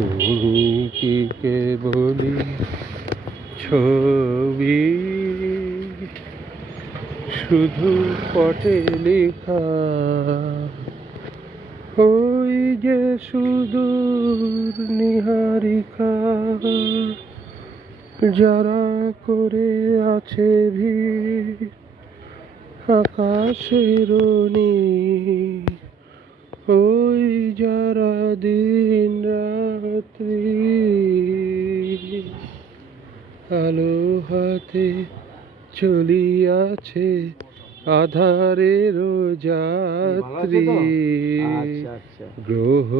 তুমি কি কেবলই ছবি, শুধু পটে লেখা, ওই যে সুদূর নীহারিকা, যারা করে আছে ভিড় আকাশের নীল, ওই যারা দিন রাত্রি আলো হাতে চলিয়াছে আধারের যাত্রী, গ্রহ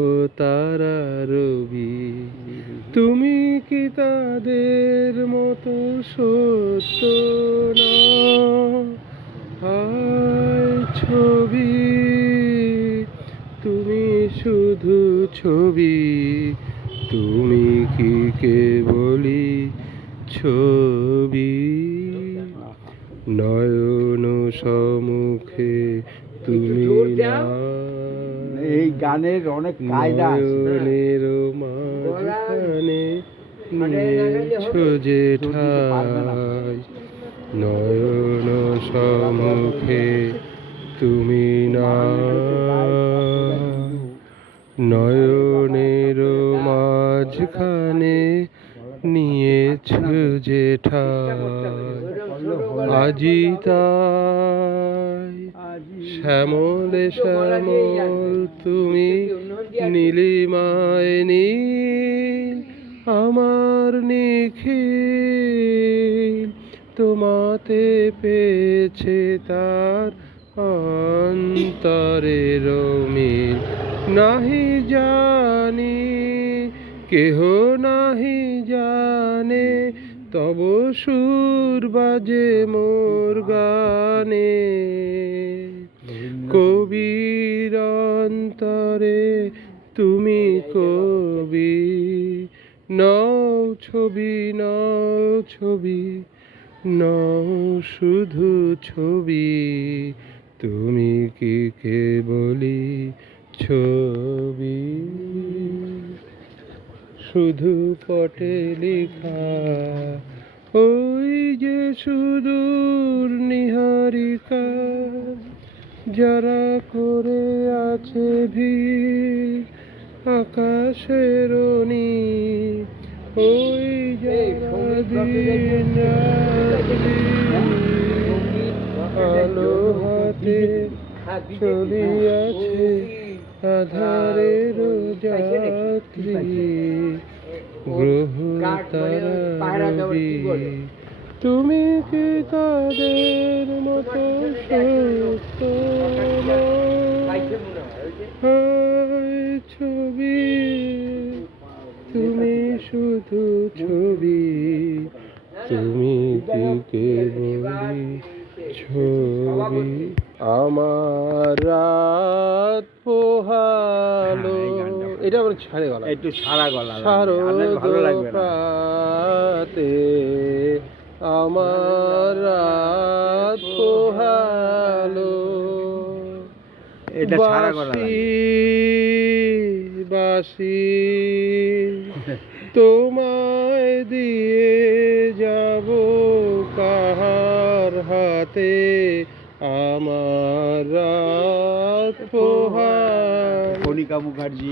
তারা রবি। তুমি কি তাদের মতো সত্য না? হায় ছবি, তুমি শুধু ছবি, তুমি কি কেবলই ছবি। নয়ন সম্মুখে তুমি না, এই গানের অনেক কায়দা আছে। নয়নের মাঝখানে নিয়েছো যে ঠাই, নয়ন সম্মুখে তুমি না, নয়নের মাঝখানে নিয়েছো যে ঠাই। আজি তাই শ্যামলে শ্যামল তুমি নীলিমায় নীল, আমার নিখিল তোমাতে পেয়েছে তার অন্তরের মিল। নাহি জানি কেহ নাহি জানে, তব সুর বাজে মোর গানে। কবির অন্তরে তুমি কবি, নও ছবি নও ছবি, নও শুধু ছবি, তুমি কি কেবলই ছবি, শুধু পটে লেখা, ওই যে সুদূর নীহারিকা, যারা করে আছে ভিড় আকাশের নীল, ওই যারা দিন রাত্রি আলো হাতে চলিয়াছে আধারের যাত্রী, গ্রহ তারা রবি। তুমি কি তাদের মতো সত্য না? হায় ছবি, তুমি শুধু ছবি, তুমি কি কেবলই ছবি। আমার রাত পোহালো, এটা আমার ছাড়ে গলা, একটু সারা গলা, ভালো লাগবে প্রাতে, আমার রাত পোহালো, এটা সারা গলা বাসি তোমায় দিয়ে যাব কাহার হাতে, আমার রাত পোহালো। কণিকা মুখার্জি।